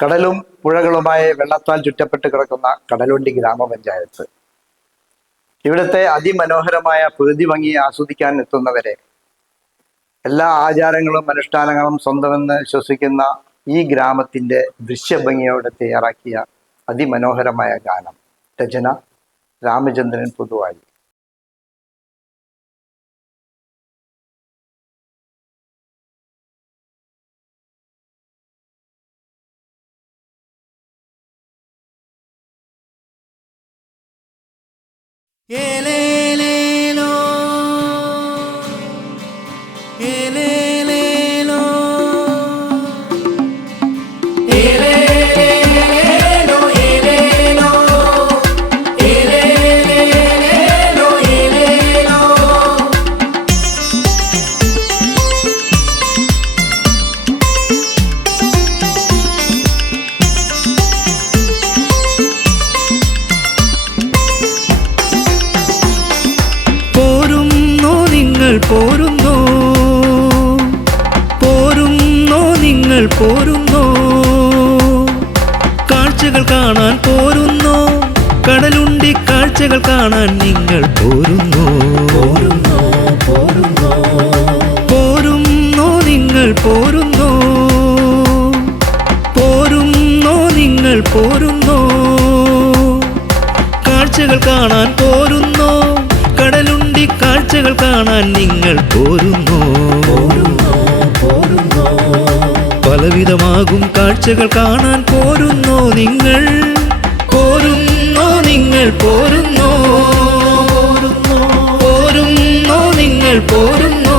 കടലും പുഴകളുമായി വെള്ളത്താൽ ചുറ്റപ്പെട്ട് കിടക്കുന്ന കടലുണ്ടി ഗ്രാമപഞ്ചായത്ത്. ഇവിടുത്തെ അതിമനോഹരമായ പ്രകൃതി ഭംഗി ആസ്വദിക്കാൻ എത്തുന്നവരെ എല്ലാ ആചാരങ്ങളും അനുഷ്ഠാനങ്ങളും സ്വന്തമെന്ന് വിശ്വസിക്കുന്ന ഈ ഗ്രാമത്തിന്റെ ദൃശ്യഭംഗിയോടെ തയ്യാറാക്കിയ അതിമനോഹരമായ ഗാനം. രചന രാമചന്ദ്രൻ പുതുവായി. ഏലേലേലോ ഏലേലേലോ ഏലേലേലോ ഏലേലോ ഏലേലേലോ ഏലേലോ പോരുന്നോ പോരുന്നോ നിങ്ങൾ പോരുന്നോ, കാഴ്ചകൾ കാണാൻ പോരുന്നോ, കടലുണ്ടി കാഴ്ചകൾ കാണാൻ നിങ്ങൾ പോരുന്നോ പോരുന്നോ പോരുന്നോ പോരുന്നോ നിങ്ങൾ പോരുന്നോ പോരുന്നോ നിങ്ങൾ പോരുന്നോ, കാഴ്ചകൾ കാണാൻ പോരുന്നോ, കടലുണ്ടി കാഴ്ചകൾ കാണാൻ നിങ്ങൾ പോരുന്നോ പോരുന്നോ പോരുന്നോ, പലവിധമാകും കാഴ്ചകൾ കാണാൻ പോരുന്നോ നിങ്ങൾ പോരുന്നോ നിങ്ങൾ പോരുന്നോ പോരുന്നോ പോരുന്നോ നിങ്ങൾ പോരുന്നോ.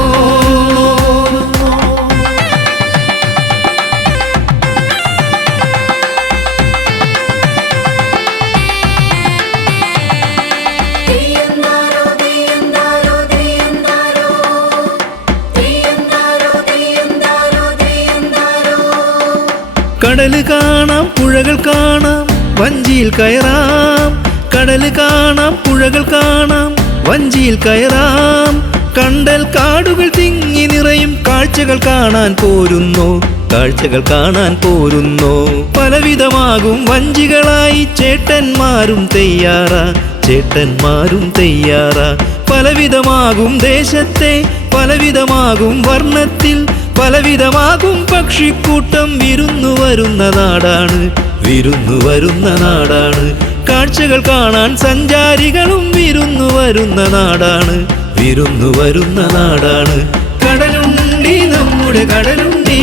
കടല് കാണാം പുഴകൾ കാണാം വഞ്ചിയിൽ കയറാം, കടല് കാണാം പുഴകൾ കാണാം വഞ്ചിയിൽ കയറാം, കണ്ടൽ കാടുകൾ തിങ്ങി നിറയും കാഴ്ചകൾ കാണാൻ പോരുന്നോ കാഴ്ചകൾ കാണാൻ പോരുന്നോ, പലവിധമാകും വഞ്ചികളായി ചേട്ടന്മാരും തയ്യാറാ ചേട്ടന്മാരും തയ്യാറാ, പലവിധമാകും ദേശത്തെ പലവിധമാകും വർണ്ണത്തിൽ പലവിധമാകും പക്ഷിക്കൂട്ടം വിരുന്നു വരുന്ന നാടാണ് വിരുന്നു വരുന്ന നാടാണ്, കാഴ്ചകൾ കാണാൻ സഞ്ചാരികളും വിരുന്നു വരുന്ന നാടാണ് വിരുന്നു വരുന്ന നാടാണ്. കടലുണ്ടി നമ്മുടെ കടലുണ്ടി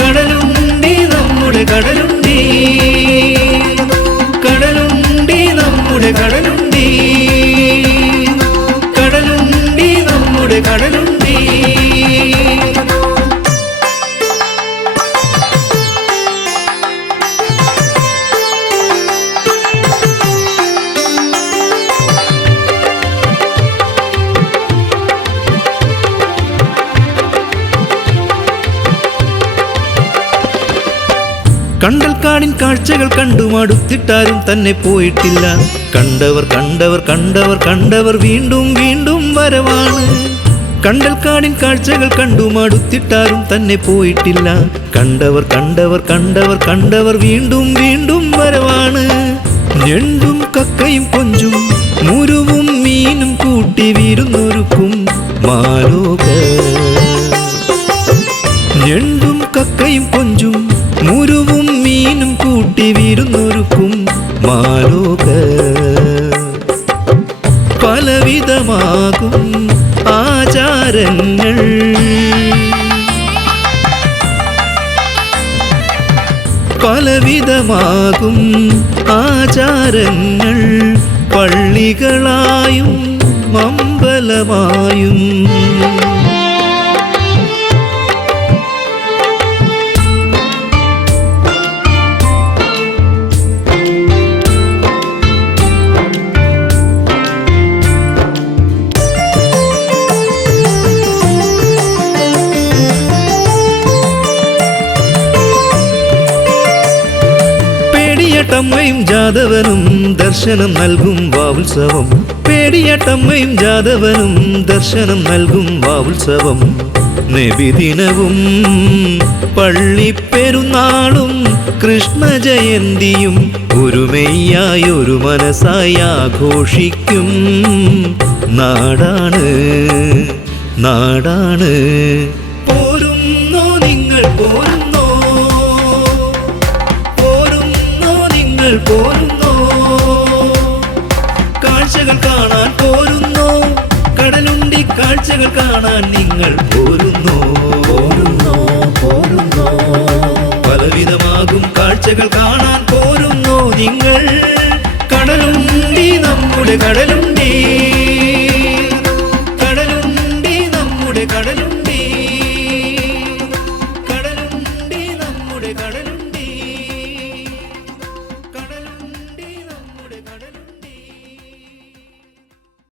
കടലുണ്ടി നമ്മുടെ കടലുണ്ടി കടലുണ്ടി നമ്മുടെ കടലുണ്ടി കടലുണ്ടി നമ്മുടെ കടലുണ്ടി. കണ്ടൽക്കാടിൻ കാഴ്ചകൾ കണ്ടു മടുത്തിട്ടാരും തന്നെ പോയിട്ടില്ല, കണ്ടവർ കണ്ടവർ കണ്ടവർ കണ്ടവർ വീണ്ടും വീണ്ടും വരവാണ്. കണ്ടൽക്കാടിൻ കാഴ്ചകൾ കണ്ടു മടുത്തിട്ടാരും തന്നെ പോയിട്ടില്ല, കണ്ടവർ കണ്ടവർ കണ്ടവർ കണ്ടവർ വീണ്ടും വീണ്ടും വരവാണ്. ഞണ്ടും കക്കയും കൊഞ്ചും മുരുവും മീനും കൂട്ടി വിരുന്നൊരുക്കും മാലോകർ, ഞണ്ടും കക്കയും കൊഞ്ചും മുരുവും മീനും കൂട്ടി വിരുന്നൊരുക്കും മാലോകർ, പലവിധമാകും ആചാരങ്ങൾ പലവിധമാകും ആചാരങ്ങൾ, പള്ളികളായും അമ്പലമായും പേടിയട്ടമ്മയും ജാതവനും ദർശനം നൽകും വാവുത്സവം, നെടിയാട്ടമ്മയും ജാതവനും ദർശനം നൽകും വാവുത്സവം. നബിദിനവും പള്ളിപ്പെരുന്നാളും കൃഷ്ണജയന്തിയും ഒരുമയായി ഒരു മനസ്സായി ആഘോഷിക്കും നാടാണ് നാടാണ്. പോരുന്നോ നിങ്ങൾ പോരുന്നോ, പോരുന്നോ നിങ്ങൾ പോരുന്നോ, കാഴ്ചകൾ കാണാൻ പോരുന്നോ, കടലുണ്ടി കാഴ്ചകൾ കാണാൻ നിങ്ങൾ പോരുന്നോ പോരുന്നോ പോരുന്നോ. പലവിധമാകും കാഴ്ചകൾ